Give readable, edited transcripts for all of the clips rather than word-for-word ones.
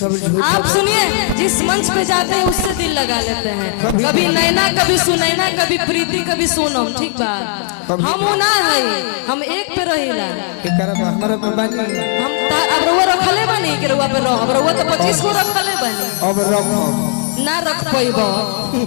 सब झूठ। आप सुनिए, जिस मंच पे जाते हैं उससे दिल लगा लेते हैं। कभी नैना, कभी सुनैना, कभी प्रीति, कभी सोनम। ठीक बा, हम वो ना है, हम एक पे रहिला। हमारा बाबाजी हम अब रउआ रखले बनी के रउआ पे रह, अब रउआ तो 25 को रखले बनी। अब रखो ना रख पैबो,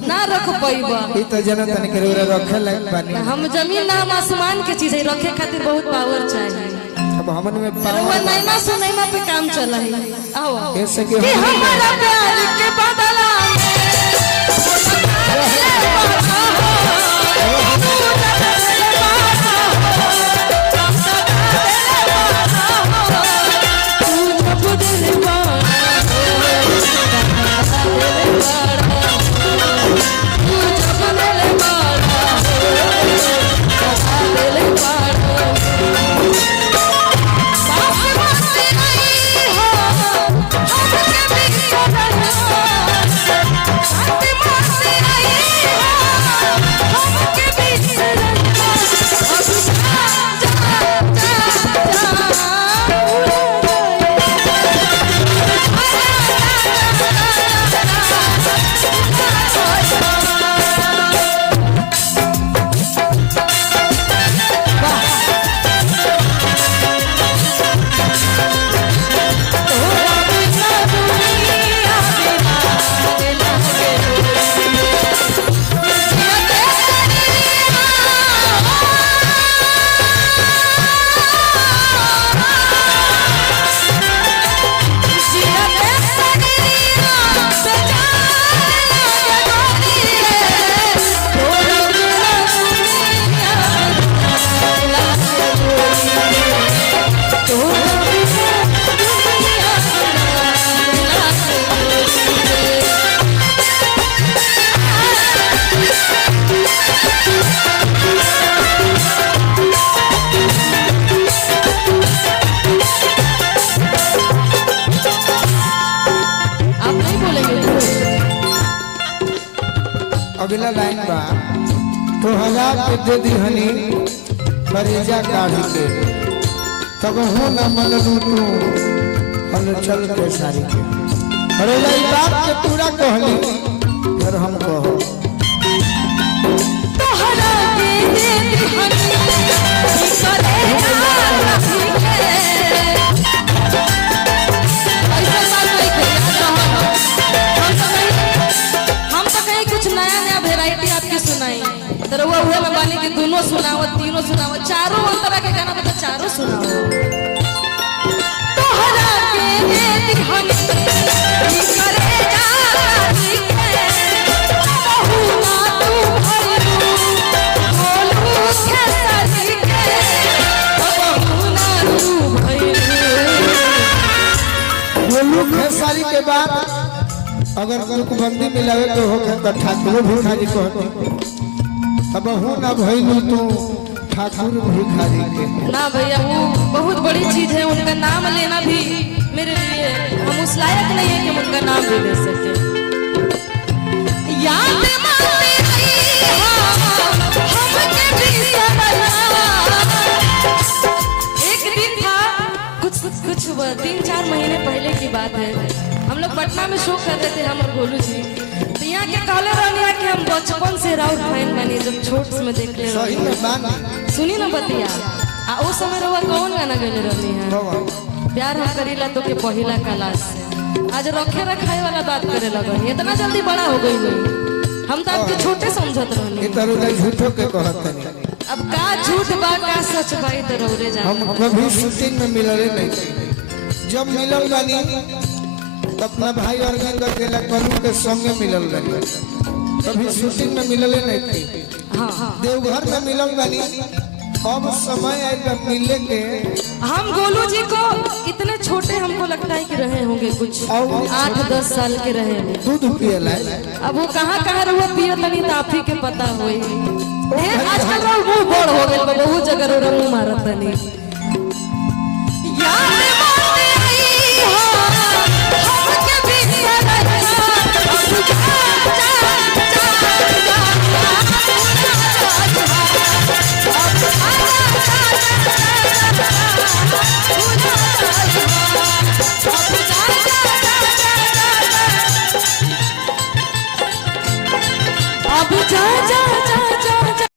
ना रख पैबो। ई तो जनता ने के रखे लायक बानी। हम जमीन नाम आसमान के चीज है, रखे खातिर बहुत पावर चाहिए। अब हमन में रउआ नैना सुनैना पे काम चला है। आओ ऐसे कि हमारा प्यार के बदला अगला लाइन बा तो हजार के दे दी हनी करेजा काढ़ी के तब हो न मनलू तू हल चल के सारी के। अरे ये बात के पूरा कहली फिर हम कहो तोहरा के दे दी हनी करेजा काढ़ी के। ऐसा बात नहीं कही, हम तो कहीं कुछ नया नया वैरायटी आपकी सुनाई। तो रउआ हुए में बानी के दोनों सुनाओ, तीनों सुनाओ, चारों तरह के गाना बता, चारों सुनाओ। तोहरा के दे दी हनी करेजा काढ़ी के, कहू ना तू भइलू बोलू खेसारी के, कहू ना तू भइलू। बोलू खेसारी के बाद अगर तुकबंदी मिलावे तो हो के ठाकुर भिखारी कहती तब हो ना भइलू तू ठाकुर भिखारी के। ना भैया, वो बहुत बड़ी चीज है, उनका नाम लेना भी मेरे लिए, हम उस लायक नहीं है कि हम उनका नाम भी ले सके। याद माने आई हमके भी सनला। एक दिन था, कुछ 3-4 महीने पहले की बात है, हम लोग पटना में शो कर रहे थे, हम और गोलू जी। तो यहाँ के कहले रहनिया कि हम बचपन से राउत फैन बनी, जब छोट में देख ले सही में बानी सुनी ना बतिया। आ ओ समय रउआ कौन गाना गले रहनी है? प्यार हम करीला तो के पहिला क्लास से। आज रखे रखाए वाला बात करे लगनी, इतना जल्दी बड़ा हो गई नहीं। हम तो आपके छोटे समझत रहनी। ई तरह ले झूठो के कहत नहीं। अब का झूठ बा का सच बा ई तो रउरे जाने। हम कभी शूटिंग में मिलले नहीं, जब मिलल बानी तो अपना भाई अरविंद अकेला कलू के संग मिलल बानी, कभी शूटिंग में मिलले नहीं। हाँ, देवघर में मिलल बानी, अब समय आएगा मिलने के। हम गोलू जी को इतने छोटे हमको लगता है कि रहे होंगे कुछ 8-10 साल के रहे होंगे। दूध पियला अब वो कहाँ रहुआ पियो तनी तो आप ही के पता होई। आजकल मुंह बड़ हो गए, बहुत जगह रो मुंह मारत तनी। याद